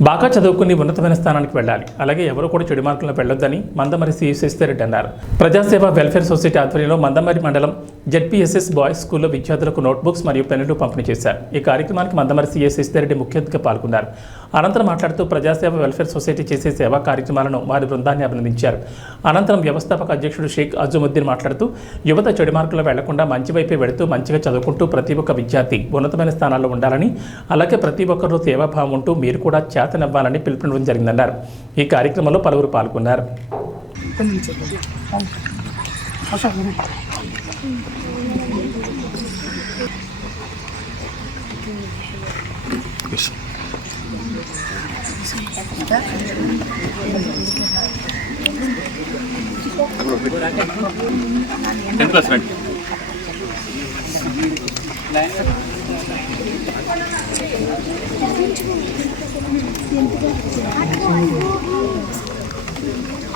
బాగా చదువుకుని ఉన్నతమైన స్థానానికి వెళ్ళాలి. అలాగే ఎవరు కూడా చెడు మార్కులను వెళ్ళొద్దని మందమరి సి శశిధరెడ్డి అన్నారు. ప్రజాసేవ వెల్ఫేర్ సొసైటీ ఆధ్వర్యంలో మందమరి మండలం జెడ్పీఎస్ఎస్ బాయ్స్ స్కూల్లో విద్యార్థులకు నోట్బుక్స్ మరియు పెన్నులు పంపిణీ చేశారు. ఈ కార్యక్రమానికి మందమరి సీఎస్ శశిధరెడ్డి ముఖ్య అతిథిగా పాల్గొన్నారు. అనంతరం మాట్లాడుతూ ప్రజాసేవ వెల్ఫేర్ సొసైటీ చేసే సేవా కార్యక్రమాలను వారి బృందాన్ని అభినందించారు. అనంతరం వ్యవస్థాపక అధ్యక్షుడు షేక్ అజుముద్దీన్ మాట్లాడుతూ యువత చెడు మార్కులు వెళ్ళకుండా మంచి వైపే వెళుతూ మంచిగా చదువుకుంటూ ప్రతి ఒక్క విద్యార్థి ఉన్నతమైన స్థానాల్లో ఉండాలని అలాగే ప్రతి ఒక్కరూ సేవాభావం ఉంటూ మీరు కూడా చేతనవ్వాలని పిలుపునివ్వడం జరిగిందన్నారు. ఈ కార్యక్రమంలో పలువురు పాల్గొన్నారు. టెన్త్ క్లాస్ రండి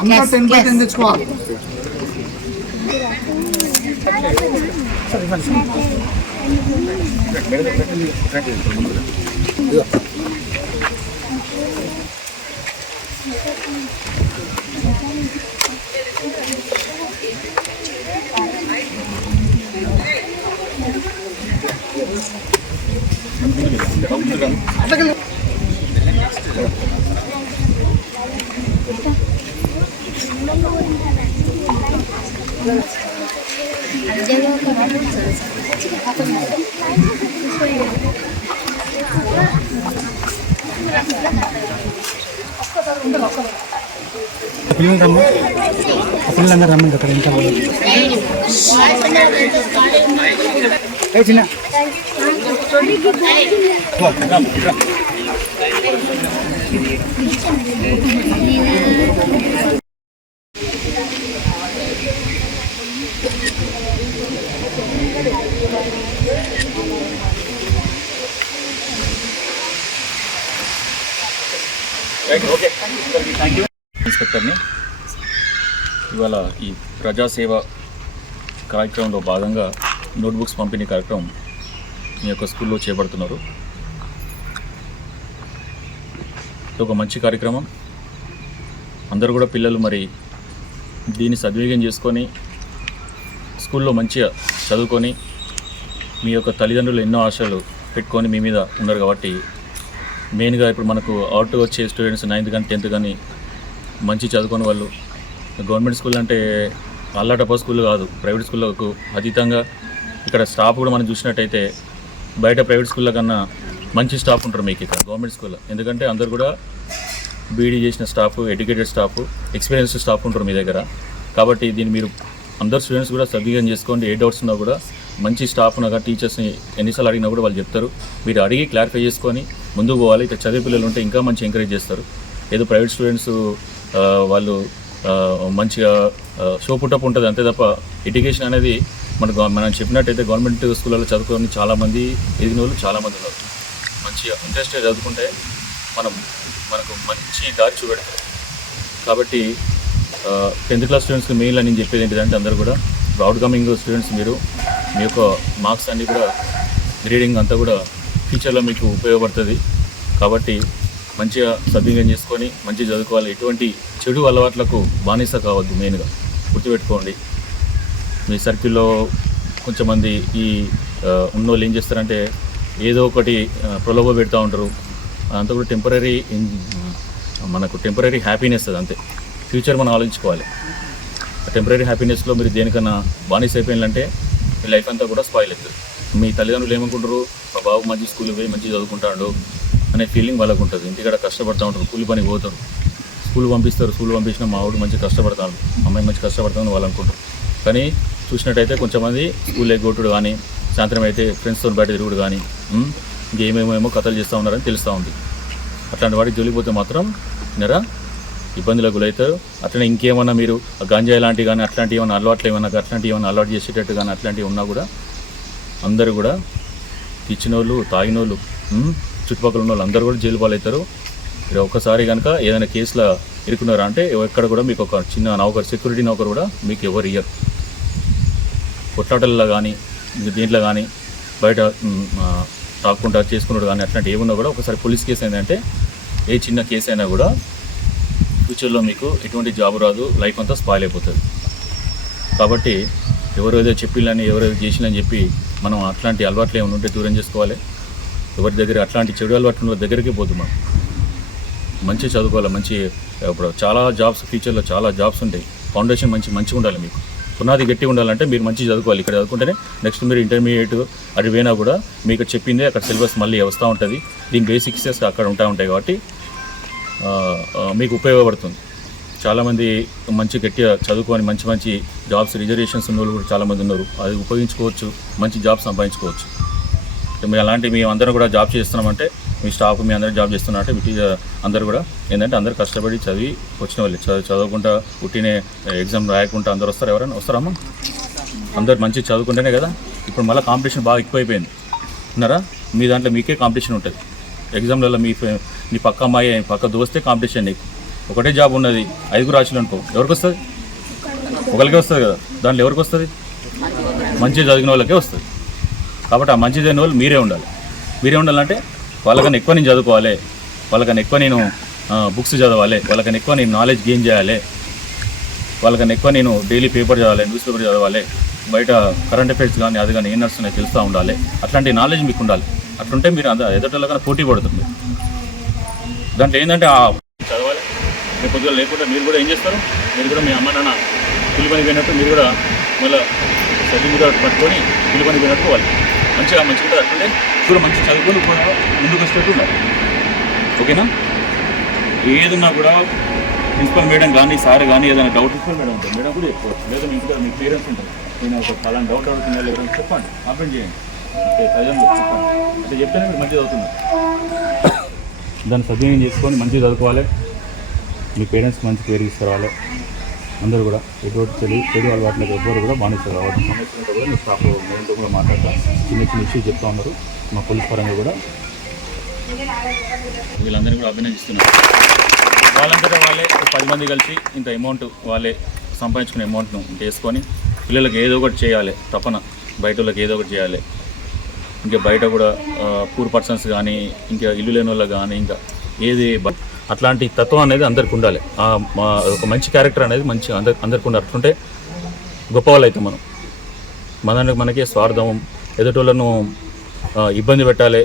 అంతా టెన్ బై టెన్ తెచ్చుకోవాలి Gracias. పిల్లలు రమ్మ పిల్లలందరూ రమ్మండి అక్కడ ఇంకా ఏ చిన్న ఇన్స్పెక్టర్ని ఇవాళ ఈ ప్రజాసేవ కార్యక్రమంలో భాగంగా నోట్బుక్స్ పంపిణీ కార్యక్రమం మీ యొక్క స్కూల్లో చేపడుతున్నారు. ఇది ఒక మంచి కార్యక్రమం. అందరూ కూడా పిల్లలు మరి దీన్ని సద్వినియోగం చేసుకొని స్కూల్లో మంచిగా చదువుకొని మీ యొక్క తల్లిదండ్రులు ఎన్నో ఆశలు పెట్టుకొని మీ మీద ఉన్నారు కాబట్టి మెయిన్గా ఇప్పుడు మనకు అవుట్ వచ్చే స్టూడెంట్స్ నైన్త్ కానీ టెన్త్ కానీ మంచి చదువుకునే వాళ్ళు. గవర్నమెంట్ స్కూల్ అంటే అల్లాటప్ప స్కూల్ కాదు ప్రైవేట్ స్కూళ్ళకు అతీతంగా ఇక్కడ స్టాఫ్ కూడా మనం చూసినట్టయితే బయట ప్రైవేట్ స్కూళ్ళ కన్నా మంచి స్టాఫ్ ఉంటారు మీకు ఇక్కడ గవర్నమెంట్ స్కూల్లో ఎందుకంటే అందరు కూడా బీఈడీ చేసిన staff educated staff experienced staff ఉంటారు మీ దగ్గర. కాబట్టి దీన్ని మీరు అందరు స్టూడెంట్స్ కూడా సద్వినియోగం చేసుకోండి. ఏ డౌట్స్ ఉన్నా కూడా మంచి స్టాఫ్ కానీ టీచర్స్ని ఎన్నిసార్లు అడిగినా కూడా వాళ్ళు చెప్తారు. మీరు అడిగి క్లారిఫై చేసుకొని ముందుకు పోవాలి. ఇక్కడ చదివే పిల్లలు ఉంటే ఇంకా మంచి ఎంకరేజ్ చేస్తారు. ఏదో ప్రైవేట్ స్టూడెంట్స్ వాళ్ళు మంచిగా షో పుట్టప్ ఉంటుంది అంతే తప్ప ఎడ్యుకేషన్ అనేది మన మనం చెప్పినట్టయితే గవర్నమెంట్ స్కూళ్ళలో చదువుకొని చాలామంది ఎదిగిన వాళ్ళు చాలామంది ఉన్నారు. మంచిగా ఇంట్రెస్ట్గా చదువుకుంటే మనం మనకు మంచి దారి చూపెడతారు కాబట్టి టెన్త్ క్లాస్ స్టూడెంట్స్కి మెయిన్ నేను చెప్పేది ఏంటిదంటే అందరూ కూడా అవుట్ కమింగ్ స్టూడెంట్స్ మీరు మీ యొక్క మార్క్స్ అన్నీ కూడా గ్రేడింగ్ అంతా కూడా ఫ్యూచర్లో మీకు ఉపయోగపడుతుంది. కాబట్టి మంచిగా సద్వినియోగం చేసుకొని మంచిగా చదువుకోవాలి. ఎటువంటి చెడు అలవాట్లకు బానిస కావద్దు మెయిన్గా గుర్తుపెట్టుకోండి. మీ సర్కిల్లో కొంచెమంది ఈ ఉన్నోళ్ళు ఏం చేస్తారంటే ఏదో ఒకటి ప్రలోభ పెడతా ఉంటారు. అదంతా కూడా టెంపరీ మనకు టెంపరీ హ్యాపీనెస్ అది అంతే. ఫ్యూచర్ మనం ఆలోచించుకోవాలి. టెంపరీ హ్యాపీనెస్లో మీరు దేనికన్నా బానిస అయిపోయిందంటే మీ లైఫ్ అంతా కూడా స్పాయిల్ అవుతుంది మీ తల్లిదండ్రులు ఏమనుకుంటారు? మా బాబు మంచి స్కూల్కి పోయి మంచిగా చదువుకుంటాడు అనే ఫీలింగ్ వాళ్ళకు ఉంటుంది. ఇంటికాడ కష్టపడతా ఉంటారు కూలి పని పోతారు. స్కూల్ పంపిస్తారు స్కూల్ పంపించిన మా వాడు మంచి కష్టపడతాడు అమ్మాయి మంచి కష్టపడతామని వాళ్ళు అనుకుంటారు కానీ చూసినట్టయితే కొంతమంది స్కూల్ ఎగ్గొట్టుడు కానీ సాయంత్రం అయితే ఫ్రెండ్స్తో బయట తిరుగుడు కానీ ఉమ్, ఇంకేమేమేమో కథలు చేస్తూ ఉన్నారని తెలుస్తూ ఉంది. అట్లాంటి వాడికి జోలిపోతే మాత్రం నెర? ఇబ్బందులకు గురవుతారు అట్లనే ఇంకేమన్నా మీరు గంజాయి లాంటివి కానీ అట్లాంటివి ఏమైనా అలవాట్లు ఏమైనా అట్లాంటివి ఏమైనా అలవాటు చేసేటట్టు కానీ అట్లాంటివి ఉన్నా కూడా అందరూ కూడా ఇచ్చిన వాళ్ళు తాగిన వాళ్ళు చుట్టుపక్కల ఉన్న వాళ్ళు అందరూ కూడా జైలు పాలవుతారు. మీరు ఒక్కసారి కనుక ఏదైనా కేసులో ఇరుకున్నారా అంటే ఎక్కడ కూడా మీకు ఒక చిన్న నౌకర్ సెక్యూరిటీ నౌకర్ కూడా మీకు ఎవరు ఇయ్యరు. కొట్లాటల్లో కానీ దీంట్లో కానీ బయట మ్, చేసుకున్నాడు కానీ అట్లాంటి ఏమున్నా కూడా ఒకసారి పోలీస్ కేసు ఏంటంటే ఏ చిన్న కేసు అయినా కూడా ఫ్యూచర్లో మీకు ఎటువంటి జాబ్ రాదు లైఫ్ అంతా స్పాయిల్ అయిపోతుంది. కాబట్టి ఎవరైతే చెప్పిళ్ళని చెప్పిల్లని ఎవరు చెప్పి మనం అట్లాంటి అలవాట్లు ఏమైనా ఉంటే దూరం చేసుకోవాలి. ఎవరి దగ్గర అట్లాంటి చెడు అలవాట్లు దగ్గరికి పోదు మనం. మంచి చదువుకోవాలి మంచి ఇప్పుడు చాలా జాబ్స్ ఫ్యూచర్లో చాలా జాబ్స్ ఉంటాయి. ఫౌండేషన్ మంచి మంచిగా ఉండాలి మీకు. పునాది గట్టి ఉండాలంటే మీరు మంచి చదువుకోవాలి. ఇక్కడ చదువుకుంటేనే నెక్స్ట్ మీరు ఇంటర్మీడియట్ అటు పోయినా కూడా మీకు చెప్పిందే అక్కడ సిలబస్ మళ్ళీ వస్తూ ఉంటుంది. దీని బేసిక్స్ అక్కడ ఉంటా ఉంటాయి కాబట్టి మీకు ఉపయోగపడుతుంది. చాలామంది మంచి గట్టిగా చదువుకొని మంచి మంచి జాబ్స్ రిజర్వేషన్స్ ఉన్న వాళ్ళు కూడా చాలామంది ఉన్నారు. అది ఉపయోగించుకోవచ్చు మంచి జాబ్ సంపాదించుకోవచ్చు. మేము అలాంటి మేము అందరం కూడా జాబ్ చేస్తున్నామంటే మీ స్టాఫ్ మీ అందరూ జాబ్ చేస్తున్నారంటే వీటి అందరూ కూడా ఏంటంటే అందరూ కష్టపడి చదివి వచ్చిన వాళ్ళు. చదువు చదవకుండా పుట్టినే ఎగ్జామ్ రాయకుండా అందరూ వస్తారు ఎవరైనా? వస్తారమ్మా అందరు మంచి చదువుకుంటేనే కదా. ఇప్పుడు మళ్ళీ కాంపిటీషన్ బాగా ఎక్కువైపోయింది. ఉన్నారా? మీ దాంట్లో మీకే కాంపిటీషన్ ఉంటుంది. ఎగ్జామ్లలో మీ నీ మీ పక్క అమ్మాయి పక్క దోస్తే కాంపిటీషన్ నీకు. ఒకటే జాబ్ ఉన్నది ఐదుగురు రాశులు అనుకో. ఎవరికి వస్తుంది? ఒకరికే వస్తుంది కదా. దాంట్లో ఎవరికి వస్తుంది? మంచిగా చదివిన వాళ్ళకే వస్తుంది. కాబట్టి ఆ మంచి చదివిన వాళ్ళు మీరే ఉండాలి. మీరే ఉండాలంటే వాళ్ళకన్నా ఎక్కువ నేను చదువుకోవాలి. వాళ్ళకన్నా ఎక్కువ నేను బుక్స్ చదవాలి. వాళ్ళకన్నా ఎక్కువ నేను నాలెడ్జ్ గెయిన్ చేయాలి. వాళ్ళకన్నా ఎక్కువ నేను డైలీ పేపర్ చదవాలి న్యూస్ పేపర్ చదవాలి. బయట కరెంట్ అఫైర్స్ కానీ అది కానీ ఏం నడుస్తున్నాయి తెలుస్తూ ఉండాలి. అట్లాంటి నాలెడ్జ్ మీకు ఉండాలి. అట్లుంటే మీరు అంత ఎదుటోళ్ళకన్నా పోటీ పడుతుంది. దాంట్లో ఏంటంటే చదవాలి. రేపు పొద్దుగా లేకుండా మీరు కూడా ఏం చేస్తారు? మీరు కూడా మీ అమ్మ నాన్న కూలి పని పోయినట్టు మీరు కూడా మళ్ళీ చదివి మీద పట్టుకొని కూలి పని పోయినట్టు వాళ్ళు మంచిగా మంచిగా ఉంటుంది అట్లనే కూడా మంచి చదువుకొని కూడా ముందుకు వచ్చేటట్టు ఉండాలి. ఓకేనా? ఏదున్నా కూడా ప్రిన్సిపల్ మేడం కానీ సార్ కానీ ఏదైనా డౌట్ ప్రిన్సిపల్ మేడం ఉంటుంది. మేడం కూడా చెప్పుకోవచ్చు లేదా మీ మీ పేరెంట్స్ ఉంటారు. నేను ఒక ఫలానా డౌట్ అడుగుతున్నా లేదా చెప్పండి. కంప్లైంట్ చేయండి. అంటే ప్రజలు చెప్పండి. అంటే చెప్తేనే మీరు మంచిగా అవుతున్నారు దాన్ని సద్వినియోగం చేసుకొని మంచిగా చదువుకోవాలి. మీ పేరెంట్స్ మంచి పేరు తీసుకురావాలి అందరూ కూడా ఎటువంటి చెడు చెడు అలవాట్లకు ఎవ్వరు కూడా బానిస్తారు కాబట్టి సమస్య కూడా మీ స్టాఫ్ మేడంతో కూడా మాట్లాడతాం. చిన్న చిన్న ఇష్యూస్ చెప్తా ఉన్నారు. మా పోలీస్ పరంగా కూడా వీళ్ళందరినీ కూడా అభినందిస్తున్నారు వాళ్ళంతటా వాళ్ళే పది మంది కలిసి ఇంత అమౌంట్ వాళ్ళే సంపాదించుకునే అమౌంట్ను వేసుకొని పిల్లలకు ఏదో ఒకటి చేయాలి. తపన బయట వాళ్ళకి ఏదో ఒకటి చేయాలి. ఇంకా బయట కూడా పూర్ పర్సన్స్ కానీ ఇంకా ఇల్లు లేని వాళ్ళు కానీ ఇంకా ఏది అట్లాంటి తత్వం అనేది అందరికి ఉండాలి. మా ఒక మంచి క్యారెక్టర్ అనేది మంచి అందరి అందరికి ఉండాలి. అట్లుంటే గొప్ప వాళ్ళు అయితే మనం. మన మనకే స్వార్థం ఎదుటోళ్ళను ఇబ్బంది పెట్టాలి.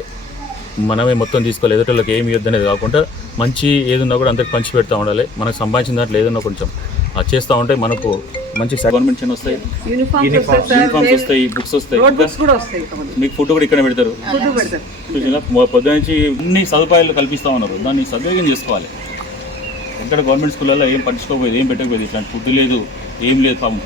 మనమే మొత్తం తీసుకోవాలి. ఎదుటోళ్ళకి ఏమి ఇవ్వద్దు అనేది కాకుండా మంచి ఏదున్నా కూడా అందరికి పంచి పెడతా ఉండాలి. మనకు సంపాదించిన దాంట్లో ఏదన్నా కొంచెం అది చేస్తూ ఉంటే మనకు మంచి గవర్నమెంట్ చిన్న వస్తాయి. యూనిఫామ్స్ యూనిఫామ్ వస్తాయి సార్. యూనిఫామ్స్ వస్తాయి బుక్స్ వస్తాయి. మీకు ఫుడ్ కూడా ఇక్కడ పెడతారు. పొద్దు నుంచి అన్ని సదుపాయాలు కల్పిస్తూ ఉన్నారు. దాన్ని సద్వినియోగం చేసుకోవాలి. ఎక్కడ గవర్నమెంట్ స్కూళ్ళల్లో ఏం పట్టించుకోకపోయేది ఏం పెట్టకపోయేది ఇట్లాంటి ఫుడ్ లేదు ఏం లేదు పాపం.